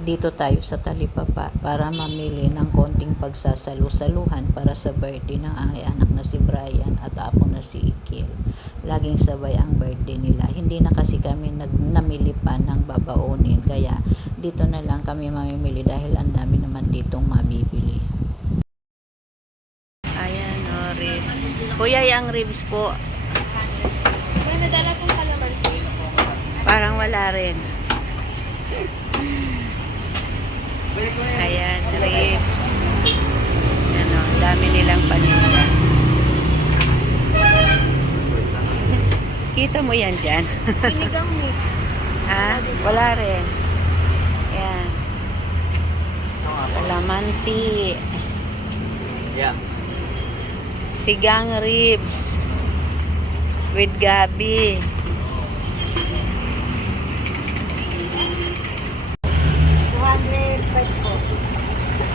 dito tayo sa Talipapa para mamili ng konting pagsasalu-saluhan para sa birthday ng aking anak na si Brian at apo na si Ikil. Laging sabay ang birthday nila. Hindi na kasi kami namili pa ng babaunin, kaya dito na lang kami mamimili dahil ang dami naman ditong mabibili. Ayan o, ribs. Kuya, yung ribs po. May nadala kong kalamansi. Parang wala rin. Ayan, ribs. Ano, dami nilang paninda. Kita mo yan dyan? Sinigang mix. Ha? Wala rin. Ayan. Kalamanti. Yeah. Sigang ribs. With gabi.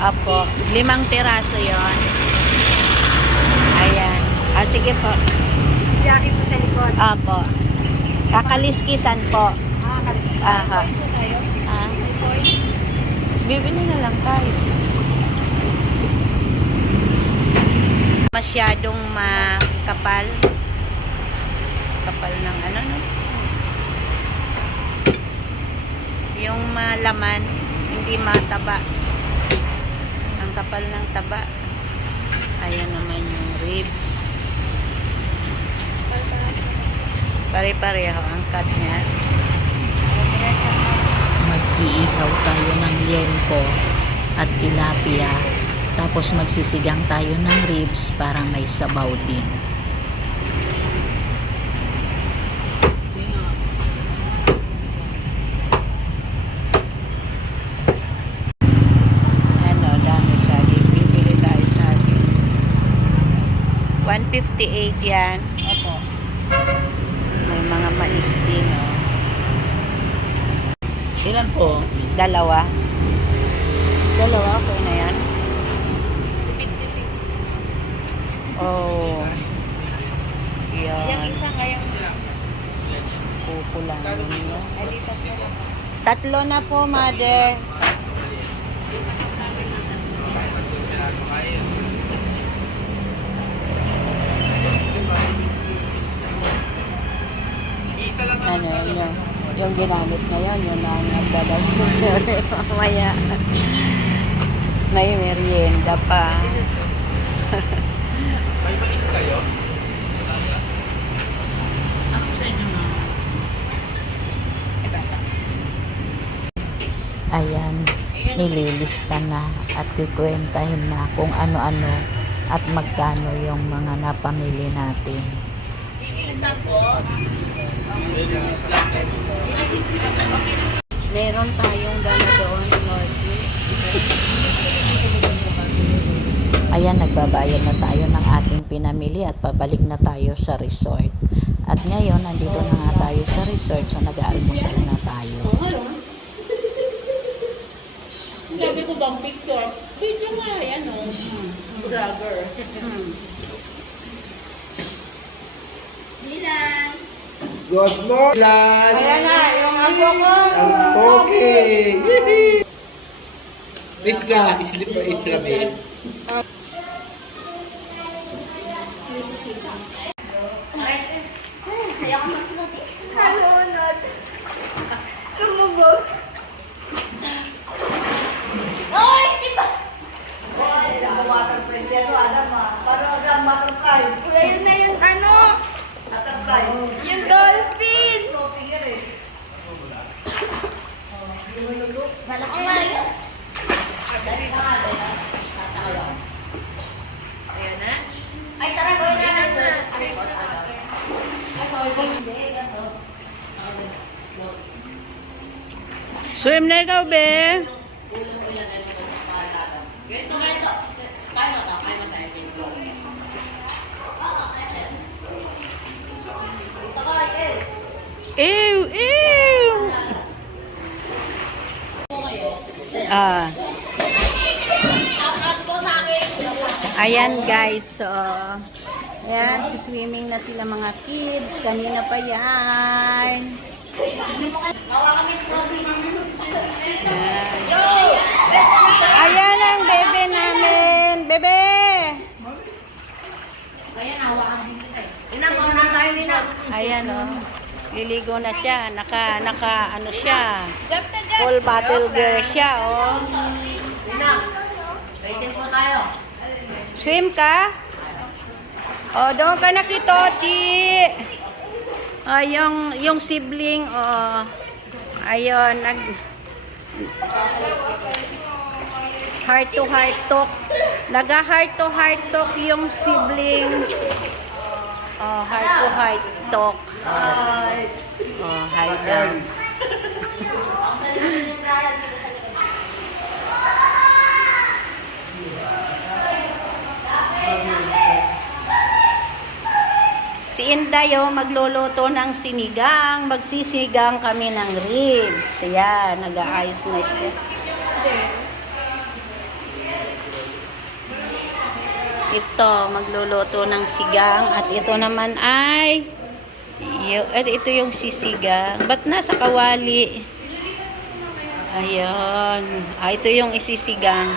Apo, 5 piraso yon. Ayan. Sige po. Yaki po sa likod. Apo. Kakaliskisan po. Aha. Ah. Bibili na lang tayo. Masyadong makapal. Kapal ng ano, no? Yung malaman, hindi mataba. Ang kapal ng taba. Ayan naman yung ribs. Pare-pareho ang cut niya. Mag-iihaw tayo ng liempo at tilapia. Tapos magsisigang tayo ng ribs para may sabaw din. Ano, dami saging. Bibili tayo saging. 158 yan. Opo. May mga mais din, oh. Ilan po? Dalawa. Dalawa, okay na yan. Oh. Yung Yan. isa ngayong Kukulang. No? ay dito po. Tatlo na po, mother. Ano, yung ginamit ngayon, yun ang nagdadagdag. Mamaya, may merienda pa. May mais kayo? Ayan, nililista na at kukwentahin na kung ano-ano at magkano yung mga napamili natin. Meron tayong dala doon, Lordy. Ayan, nagbabayad na tayo ng ating pinamili at pabalik na tayo sa resort. At ngayon, nandito na nga tayo sa resort, so nag-aalmusal na tayo. Sabi ko bang picture? Video nga, yan o. Vlogger. Nilang. Good morning! Ayan na, yung apo ko. Okay! Wait ka, isilip mo itramin. Halunod. Sumubog. Oy, di ba? Kuya, yun na yun, ano? Yung dolphin. Malaki nga yun. Ayan na. Ay, tara, gawin natin na. Swim na ikaw, be! Ganito. Kaya mo tayo. Ew! Ew! Ah. Ayan guys, so ayan, swimming na sila mga kids. Kanina pa yan. Ayan. Ayan o. Liligo na siya. Ano siya. Full battle gear siya o. Swim ka? O, doon ka na kitoti. O, yung sibling o. Ayun, heart to heart talk. Heart to heart talk yung siblings. Oh, heart to heart talk. Oh, hi daw. Si Inday magluluto ng sinigang. Magsisigang kami ng ribs. Yan, nag-aayos na siya. Ito, magluluto ng sigang. At ito naman ay ito yung sisigang. Ba't nasa kawali? Ayan. Ito yung isisigang.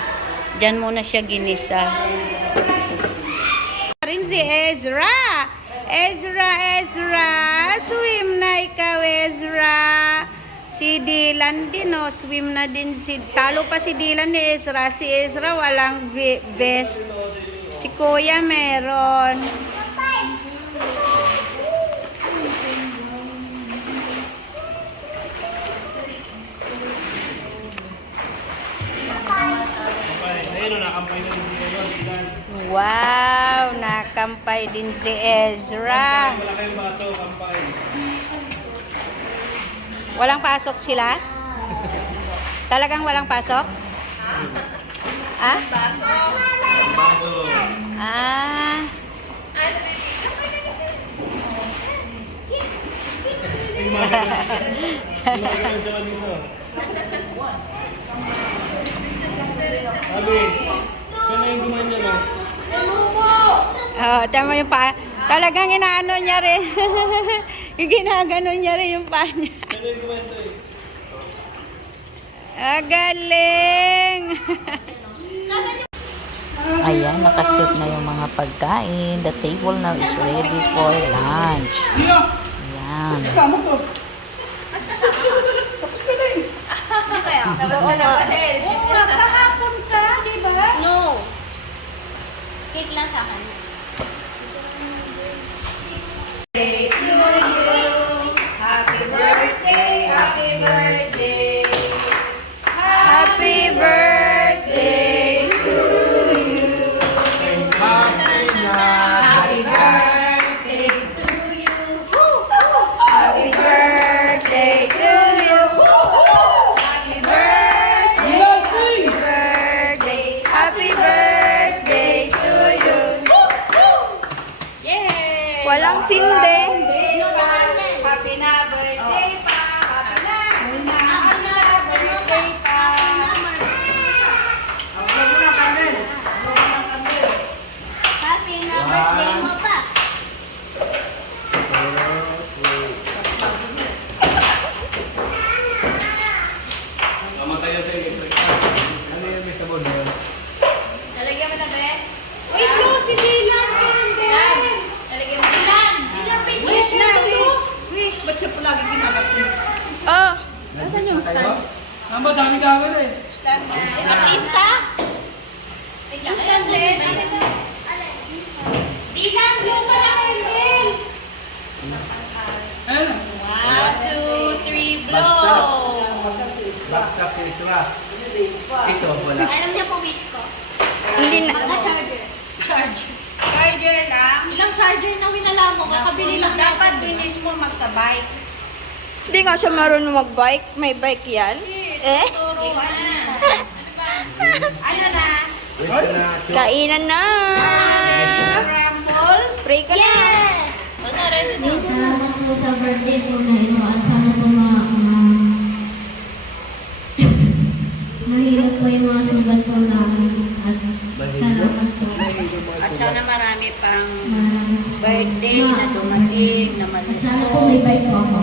Diyan muna siya ginisa. Rin si Ezra. Ezra. Swim na ikaw, Ezra. Si Dylan din, swim na din. Talo pa si Dylan ni Ezra. Si Ezra walang vest. Si Kuya meron. Wow, nakampay din si Ezra. Wala kayong baso, kampay. Walang pasok sila? Talagang walang pasok? Ah? Ah. Oh, tama yung pa. Talagang inaano niya rin. Ginagano niya rin yung pa niya. Ah, galing! Ayan, nakasit na yung mga pagkain. The table now is ready for lunch. Ayan. Oo nga, kahapon ka, di ba? No. Cake lang sa akin. Happy birthday, happy birthday. Happy birthday to you. Happy birthday to you. Happy birthday to you. Happy birthday. Happy birthday to you. Yay! Walang sinde. Happy na birthday pa. Happy na. Happy na birthday pa. Happy na birthday mo pa. Mamatay na sa electric. Ano yung may sabon na yun? Nalagyan mo na ba? Uy, Bro, si Dylan. Nalagyan mo na. Wish na, wish. Ba't siya palagi ginagawa? Oh, Nasaan yung stand? Ang dami gawin eh. Stand na. Nakalista? Yung stand din. Dylan, blow ka na kayo, Dylan. Ayun. 1, 2, 3, blow! Laptop yung isura. Ito, wala. Alam niya po wish ko. hindi na. Magka-charger. Charger lang. Ilang charger na winala mo? Kakabili lang Dapat binis mo magka-bike. Hindi nga siya marunong mag-bike. May bike yan. Eh? Ano na? Kainan na. Rumble? Pray ka na. Yes! Salamat po sa birthday po na ito at sana po mahirap po yung mga sugat po namin at salamat po. At sana marami pang Maraming birthday na dumating na at sana po malusog. may bike po ako.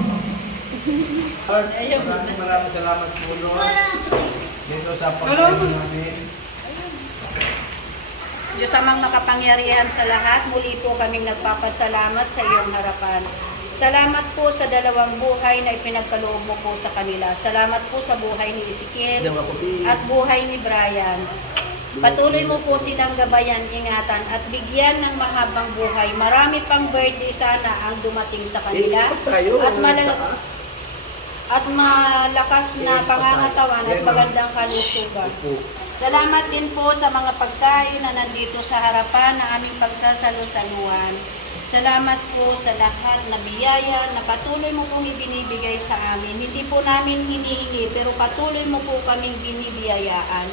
Maraming salamat po Lord. Dito sa pagkain namin. Diyos amang makapangyarihan sa lahat, muli po kaming nagpapasalamat sa iyong harapan. Salamat po sa dalawang buhay na ipinagkaloob mo po sa kanila. Salamat po sa buhay ni Ezekiel at buhay ni Brian. Patuloy mo po silang gabayan, ingatan at bigyan ng mahabang buhay. Marami pang birthday sana ang dumating sa kanila. At malakas na pangangatawan at magandang kalusugan. Salamat din po sa mga pagkain na nandito sa harapan ng aming pagsasalusaluhan. Salamat po sa lahat na biyaya na patuloy mo pong ibinibigay sa amin. Hindi po namin hinihingi pero patuloy mo po kaming binibiyayaan.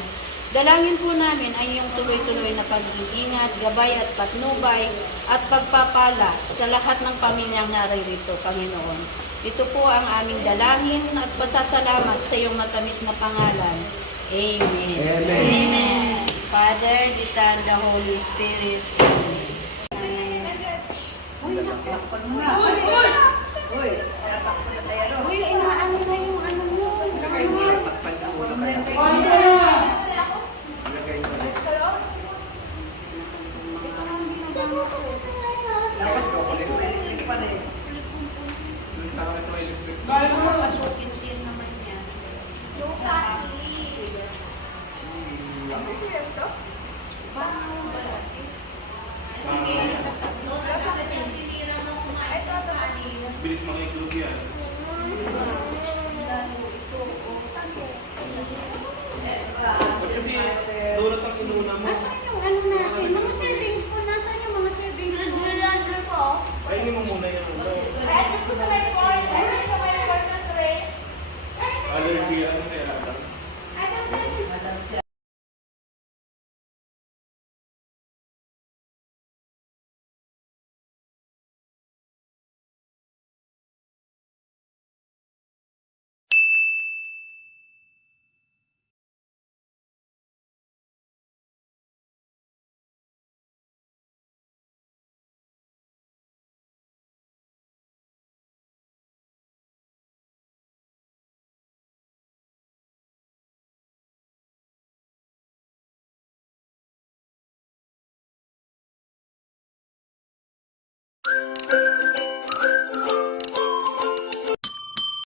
Dalangin po namin ay yung tuloy-tuloy na pag-iingat, gabay at patnubay at pagpapala sa lahat ng pamilyang naririto, Panginoon. Ito po ang aming dalangin at pasasalamat sa iyong matamis na pangalan. Amen. Amen. Father, the Son, the Holy Spirit. Amen. Uy, inaano na yung ano mo. Pasukin naman yan. Bilis makiklubi yan.